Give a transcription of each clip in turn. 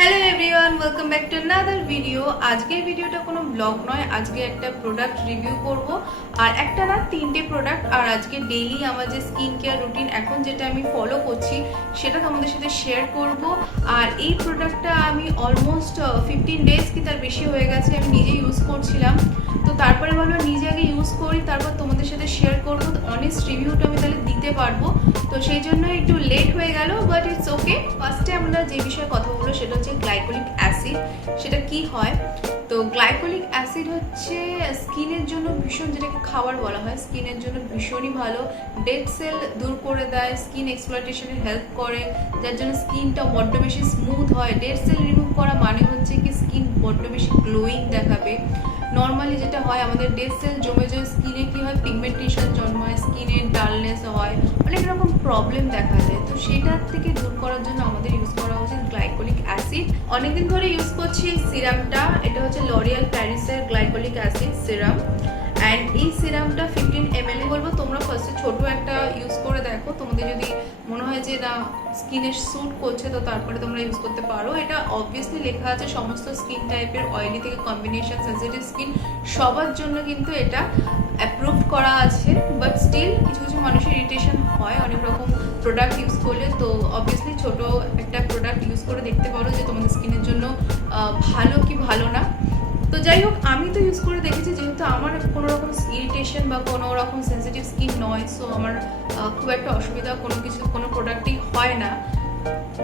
Hello everyone, welcome back to another video. আজকের ভিডিওটা কোনো ব্লগ নয়, আজকে একটা প্রোডাক্ট রিভিউ করব। আর একটা না, তিনটে প্রোডাক্ট। আর আজকে ডেইলি আমার যে স্কিন কেয়ার রুটিন এখন যেটা আমি ফলো করছি সেটা তোমাদের সাথে শেয়ার করব। আর এই প্রোডাক্টটা আমি অলমোস্ট 15 ডেজ কি তার বেশি হয়ে গেছে আমি নিজে ইউজ করছিলাম। তো তারপরে ভাবলাম নিজে আগে ইউজ করি, তারপর তোমাদের সাথে শেয়ার করবো, অনেস্ট রিভিউটা আমি তাহলে দিতে পারবো। তো সেই জন্য একটু লেট হয়ে গেল, বাট ইটস ওকে। ফার্স্টে আমরা যে বিষয়ে কথা বলবো সেটা হচ্ছে গ্লাইকোলিক অ্যাসিড। সেটা কি হয়? তো গ্লাইকোলিক অ্যাসিড হচ্ছে স্কিনের জন্য ভীষণ, যেটাকে খাবার বলা হয়, স্কিনের জন্য ভীষণই ভালো। ডেড সেল দূর করে দেয়, স্কিন এক্সপ্লয়টেশনে হেল্প করে, যার জন্য স্কিনটা বড্ড বেশি স্মুথ হয়। ডেড সেল রিমুভ করা মানে হচ্ছে কি স্কিন বড্ড বেশি গ্লোয়িং দেখাবে। নর্মালি যেটা হয় আমাদের ডেড সেল জমে জমে স্কিনে কি হয়, পিগমেন্টেশন জন্মায়, স্কিনের ডালনেস হয়, অনেক রকম প্রবলেম দেখা যায়। তো সেটার থেকে দূর করার জন্য আমাদের ইউজ করা উচিত গ্লাইকোলিক অ্যাসিড। অনেকদিন ধরে ইউজ করছি সিরামটা, এটা হচ্ছে লরিয়াল প্যারিসের গ্লাইকোলিক অ্যাসিড সিরাম। অ্যান্ড এই সিরামটা 15 ml বলবো, তোমরা ফার্স্টে ছোটো একটা ইউজ করে দেখো। তোমাদের যদি মনে হয় যে না স্কিনে স্যুট করছে তো তারপরে তোমরা ইউজ করতে পারো। এটা অবভিয়াসলি লেখা আছে সমস্ত স্কিন টাইপের, অয়েলি থেকে কম্বিনেশন, সেনসিটিভ স্কিন সবার জন্য কিন্তু এটা অ্যাপ্রুভ করা আছে। বাট স্টিল কিছু কিছু মানুষের ইরিটেশন হয় অনেক রকম প্রোডাক্ট ইউজ করলে। তো অবভিয়াসলি ছোটো একটা প্রোডাক্ট ইউজ করে দেখতে পারো যে তোমাদের স্কিনের জন্য ভালো কি ভালো না। তো যাই হোক, আমি তো ইউজ করে দেখেছি, যেহেতু আমার কোনো রকম ইরিটেশন বা কোনো রকম সেন্সিটিভ স্কিন নয়, সো আমার খুব একটা অসুবিধা কোনো প্রোডাক্টই হয় না।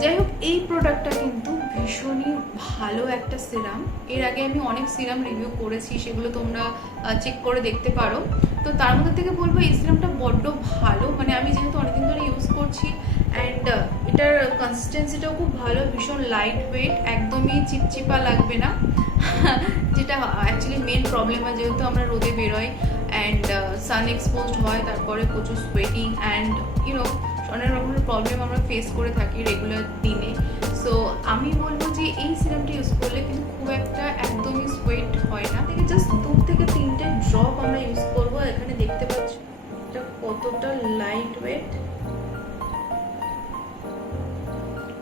যাই হোক, এই প্রোডাক্টটা কিন্তু ভীষণই ভালো একটা সিরাম। এর আগে আমি অনেক সিরাম রিভিউ করেছি, সেগুলো তোমরা চেক করে দেখতে পারো। তো তার মধ্যে থেকে বলবো এই সিরামটা বড্ড ভালো। মানে আমি যেহেতু অনেকদিন ধরে ইউজ করছি, অ্যান্ড এটার কনসিস্টেন্সিটাও খুব ভালো, ভীষণ লাইট ওয়েট, একদমই চিপচিপা লাগবে না যেটা অ্যাকচুয়ালি মেন প্রবলেম হয়, যেহেতু আমরা রোদে বেরোই অ্যান্ড সান এক্সপোজড হয়, তারপরে প্রচুর সোয়েটিং অ্যান্ড ইউনো অনেক রকমের প্রবলেম আমরা ফেস করে থাকি রেগুলার দিনে। সো আমি বলবো যে এই সিরামটা ইউজ করলে কিন্তু খুব একটা একদমই সোয়েট হয় না। থেকে জাস্ট 2 থেকে 3টে ড্রপ আমরা ইউজ করবো। এখানে দেখতে পাচ্ছি এটা কতটা লাইট ওয়েট।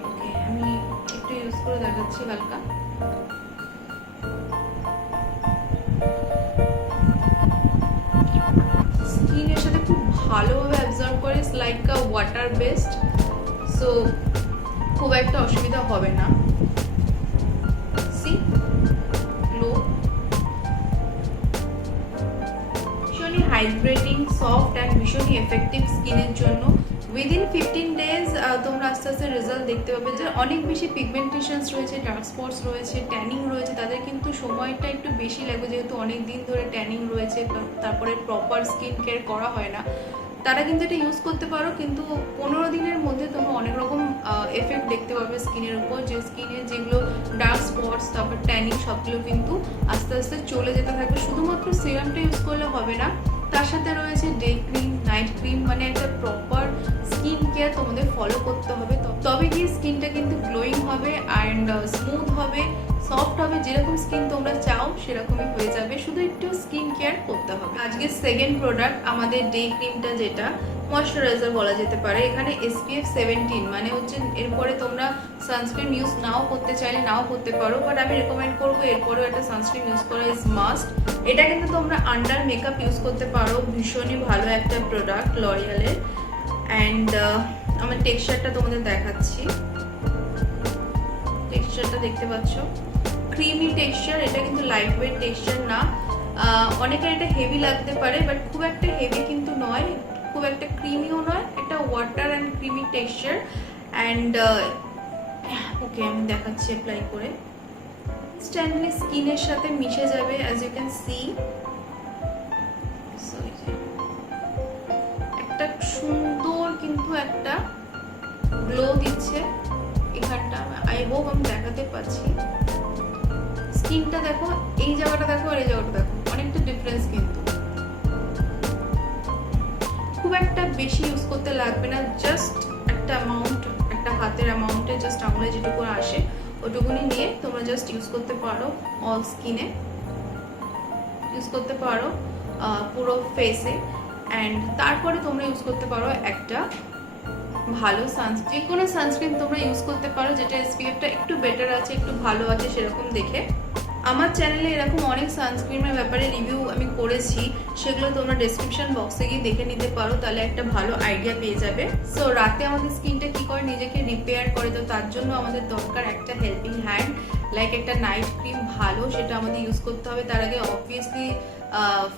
ওকে, আমি একটু ইউজ করে দেখাচ্ছি হালকা। স্কিনের সাথে খুব ভালোভাবে অ্যাবজর্ব করে, লাইক আ ওয়াটার বেসড, সো খুব একটা অসুবিধা হবে না। সি লো, ভীষণই হাইড্রেটিং, সফট অ্যান্ড ভীষণই এফেক্টিভ স্কিনের জন্য। উইদিন 15 ডেজ তোমরা আস্তে আস্তে রেজাল্ট দেখতে পাবে। যে অনেক বেশি পিগমেন্টেশনস রয়েছে, ডার্ক স্পটস রয়েছে, ট্যানিং রয়েছে, তাদের কিন্তু সময়টা একটু বেশি লাগবে, যেহেতু অনেক দিন ধরে ট্যানিং রয়েছে, তারপরে প্রপার স্কিন কেয়ার করা হয় না। তারা কিন্তু এটা ইউজ করতে পারো, কিন্তু 15 দিনের মধ্যে তোমরা অনেক রকম এফেক্ট দেখতে পাবে স্কিনের উপর। যে স্কিনের যেগুলো ডার্ক স্পটস, তারপর ট্যানিং, সবগুলো কিন্তু আস্তে আস্তে চলে যেতে থাকবে। শুধুমাত্র সিরামটা ইউজ করলে হবে না, তার সাথে রয়েছে ডে ক্রিম, নাইট ক্রিম, মানে একটা প্রপার স্কিন কেয়ার তোমাদের ফলো করতে হবে। তবে গিয়ে স্কিনটা কিন্তু গ্লোয়িং হবে অ্যান্ড স্মুথ হবে, সফট হবে। যেরকম স্কিন তোমরা চাও সেরকমই হয়ে যাবে, শুধু একটু স্কিন কেয়ার করতে হবে। আজকে সেকেন্ড প্রোডাক্ট আমাদের ডে ক্রিমটা, যেটা ময়শ্চারাইজার বলা যেতে পারে। এখানে SPF 17, মানে হচ্ছে এরপরে তোমরা সানস্ক্রিন ইউজ নাও করতে চাইলে নাও করতে পারো, বাট আমি রেকমেন্ড করবো এরপরেও একটা সানস্ক্রিন ইউজ করা ইজ মাস্ট। এটা কিন্তু তোমরা আন্ডার মেকআপ ইউজ করতে পারো, ভীষণই ভালো একটা প্রোডাক্ট লরিয়ালের। অ্যান্ড আমার টেক্সচারটা তোমাদের দেখাচ্ছি। টেক্সচারটা দেখতে পাচ্ছ, ক্রিমি টেক্সচার। এটা কিন্তু লাইট ওয়েট টেক্সচার না। অনেকের এটা হেভি লাগতে পারে, বাট খুব একটা হেভি কিন্তু নয়, খুব একটা ক্রিমিও নয়, একটা water and creamy texture. And okay, আমি দেখাচ্ছি অ্যাপ্লাই করে। ইনস্ট্যান্টলি স্কিনের সাথে মিশে যাবে, অ্যাজ ইউ ক্যান সি। একটা সুন্দর কিন্তু একটা গ্লো দিচ্ছে এখানটা। আই হোপ আমি দেখাতে পাচ্ছি। স্কিনটা দেখো, এই জায়গাটা দেখো আর এই জায়গাটা দেখো, অনেকটা ডিফারেন্স কিন্তু। খুব একটা বেশি ইউজ করতে লাগবে না, জাস্ট একটা অ্যামাউন্ট, একটা হাতের অ্যামাউন্টে, জাস্ট আঙুলে যেটুকু আসে ওটুকুনি নিয়ে তোমরা জাস্ট ইউজ করতে পারো। অল স্কিনে ইউজ করতে পারো, পুরো ফেসে। অ্যান্ড তারপরে তোমরা ইউজ করতে পারো একটা ভালো যে কোনো সানস্ক্রিন তোমরা ইউজ করতে পারো যেটা এসপিএফটা একটু বেটার আছে, একটু ভালো আছে সেরকম দেখে। আমার চ্যানেলে এরকম অনেক সানস্ক্রিনের ব্যাপারে রিভিউ আমি করেছি, সেগুলো তোমরা ডেসক্রিপশন বক্সে গিয়ে দেখে নিতে পারো, তাহলে একটা ভালো আইডিয়া পেয়ে যাবে। সো রাতে আমাদের স্কিনটা কি করে নিজেকে রিপেয়ার করে, তো তার জন্য আমাদের দরকার একটা হেল্পিং হ্যান্ড, লাইক একটা নাইট ক্রিম ভালো, সেটা আমাদের ইউজ করতে হবে। তার আগে obviously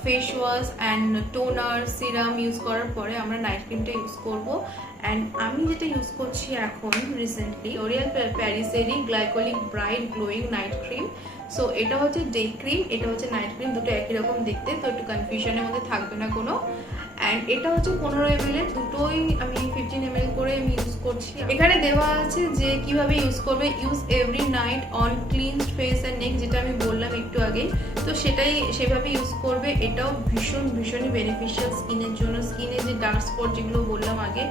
face wash and toner serum use করার পরে আমরা নাইট ক্রিমটা ইউজ করব। অ্যান্ড আমি যেটা ইউজ করছি এখন রিসেন্টলি ওরিয়াল প্যারিসেরই glycolic bright glowing night cream. So এটা হচ্ছে ডে ক্রিম, এটা হচ্ছে নাইট ক্রিম, দুটো একই রকম দেখতে, তো একটু কনফিউশনের মধ্যে থাকবে না কোনো। অ্যান্ড এটা হচ্ছে 15 ml এর, দুটোই আমি 15 ml করে আমি ইউজ করছি। এখানে দেওয়া আছে যে কিভাবে ইউজ করবে, use every night on cleansed face and neck, যেটা আমি বললাম একটু আগে, তো সেটাই সেভাবে ইউজ করবে। এটাও ভীষণই বেনিফিশিয়াল স্কিনের জন্য। স্কিনে যে ডার্ক স্পট যেগুলো বললাম আগে,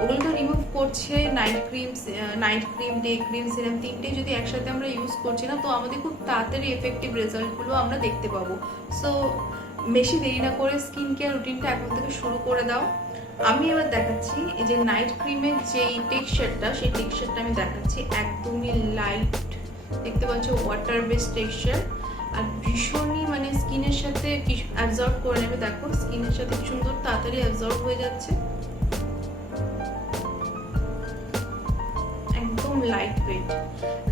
ওগুলো তো রিমুভ করছে night cream day cream serum, তিনটে যদি একসাথে আমরা ইউজ করছি না, তো আমাদের খুব তাড়াতাড়ি এফেক্টিভ রেজাল্টগুলো আমরা দেখতে পাবো। সো বেশি দেরি না করে স্কিন কেয়ার রুটিনটা এখন থেকে শুরু করে দাও। আমি এবার দেখাচ্ছি এই যে নাইট ক্রিমের যেই টেক্সচারটা, সেই টেক্সচারটা আমি দেখাচ্ছি, একদমই লাইট, দেখতে পাচ্ছ ওয়াটার বেস টেক্সচার, আর ভীষণই মানে স্কিনের সাথে অ্যাবজর্ব করে নেবে। দেখো স্কিনের সাথে সুন্দর তাড়াতাড়ি অ্যাবজর্ব হয়ে যাচ্ছে, একদম লাইট ওয়েট।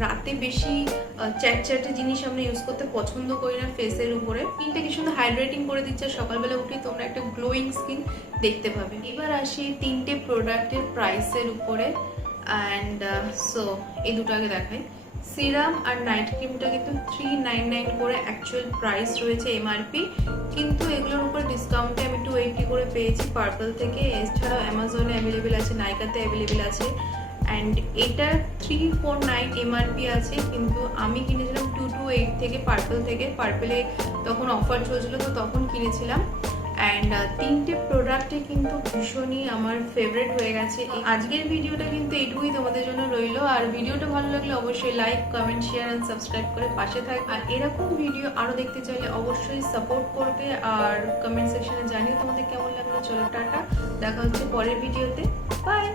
রাতে বেশি চ্যাটচ্যাটে জিনিস আমরা ইউজ করতে পছন্দ করি না ফেসের উপরে। স্কিনটা কি সুন্দর হাইড্রেটিং করে দিচ্ছে, সকালবেলা উঠে তোমরা একটা গ্লোয়িং স্কিন দেখতে পাবে। এবার আসি তিনটে প্রোডাক্টের প্রাইসের উপরে। অ্যান্ড সো এই দুটো আগে দেখাই। সিরাম আর নাইট ক্রিমটা কিন্তু 399 করে অ্যাকচুয়াল প্রাইস রয়েছে এমআরপি, কিন্তু এগুলোর উপর ডিসকাউন্টে আমি 280 করে পেয়েছি পার্পল থেকে। এছাড়াও অ্যামাজনে অ্যাভেলেবেল আছে, নাইকাতে অ্যাভেলেবেল আছে। অ্যান্ড এটার 349 এমআরপি আছে, কিন্তু আমি কিনেছিলাম 228 থেকে পার্পল থেকে। পার্পলে তখন অফার চলছিল, তো তখন কিনেছিলাম। অ্যান্ড তিনটে প্রোডাক্টে কিন্তু ভীষণই আমার ফেভারিট হয়ে গেছে। আজকের ভিডিওটা কিন্তু এইটুকুই তোমাদের জন্য রইলো। আর ভিডিওটা ভালো লাগলে অবশ্যই like, comment, share and subscribe করে পাশে থাক। আর এরকম ভিডিও আরও দেখতে চাইলে অবশ্যই সাপোর্ট করবে, আর কমেন্ট সেকশনে জানিয়ে তোমাদের কেমন লাগলো। চলো টাটা, দেখা হচ্ছে পরের ভিডিওতে, বাই।